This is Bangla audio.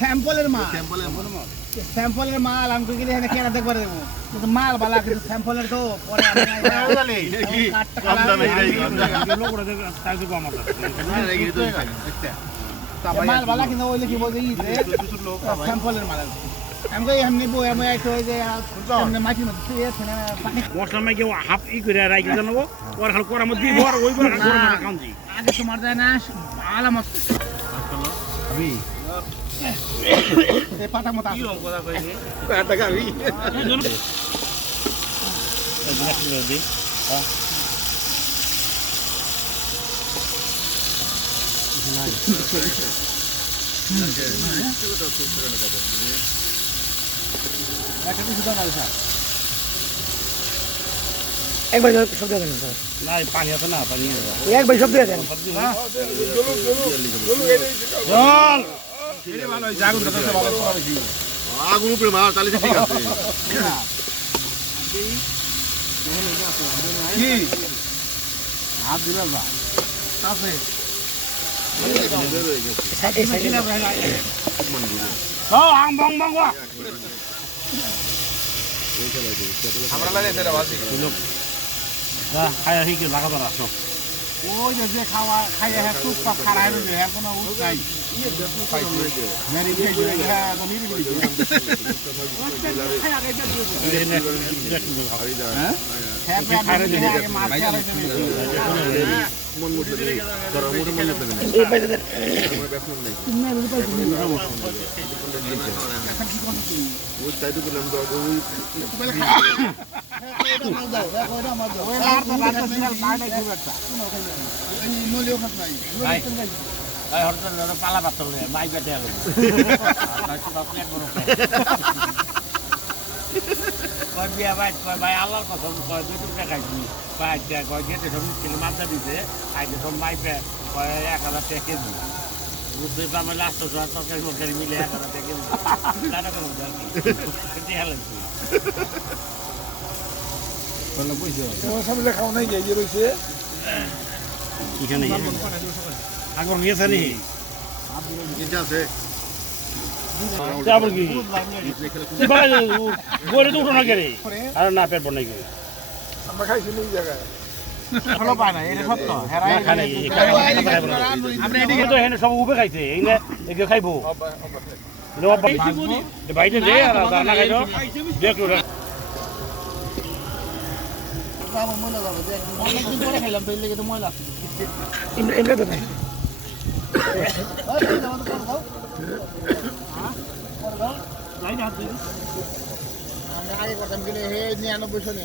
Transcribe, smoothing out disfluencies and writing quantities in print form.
স্যাম্পলের মাল আমি কি এখানে কেনা দেখবার দেবো কিন্তু মাল বালা কিন্তু স্যাম্পলের তো পরে মাল বালা কিন্তু ওই কি বলতে স্যাম্পলের মাল আমি এমনি বই আমি একটু ওই যে মাটির মধ্যে মশলা মাইকে হাফ ই করে রাইকে জানাবো ওর হাল করার মধ্যে দিব আর ওই কাউন্টি আগে তোমার যায় না আলামত আমি এই পাটা মত কি রকম কথা কইনি পাটা গাবি এই একবার সব দিয়ে দেন না পানি আছে না পানি একবার সব দিয়ে দেন জল ভালো জাগুন দাদা ভালো করা বেশি আগুন উপরে মার তাহলে ঠিক আছে কি হাত দিবা বা আছে আং বং বং ওয়া আমরা লাগে সেটা বাজি লোক দা খায়া হিকে লাগা দরা সব ওই যে খাওয়া খাইয়া হ্যাঁ টুক পাক খারাই রইছে হ্যাঁ কোনো উৎস নাই মেরি খাই হ্যাঁ তো নিবি হ্যাঁ হ্যাঁ খাইরে দিই মাছ খাইরে দিই মন মুড়ে ধরো মুড়ে মন মুড়ে এই বাইরে দেন আমার ব্যাপার নাই তুমি বুঝতে পারছো ওই সাইডে গেলাম তো ওই তুমি খা এটা মাল দাও এটা মাল দাও ওই লার তো রাতে সিঙ্গেল কার্ডে খুব একটা এই নলিও খাত নাই এই হরতন পালা পাতল মাই পেটে গেল নাই তো আপনি এক বড় কয় বিয়া ভাই আল্লাহর কসম কয় 2 টাকা খাইছি ভাই কয় গেটে সব কিলো মাছ দিতে আইতে সব মাই পে কয় 1000 টাকা কেজি রূপে পামে লাস্ট তরকারি মরকারি মিলে 1000 টাকা কেজি দাদা কেন জানি কেটে হালাইছি বললো বুঝছো তোমার সামনে খাও নাই যে রইছে এখানে আগর নিয়ে সারি এটা আছে তারপর কি গোরে তো উঠো না গেরে আর না পেট বনাই গেরে আমরা খাইছি এই জায়গায় ভালো পায় না এটা সত্য হেরাই খানে আমরা এদিকে তো এখানে সব উবে খাইছে এইনে একে খাইবো বাইরে দে আর দানা খাইছো দেখো বাবা ময়লা যাবে দেখ অনেকদিন পরে খাইলাম তো এর লেগে তো ময়লা এমনি তো নাই আগে করতাম গেলে হে 99 শনে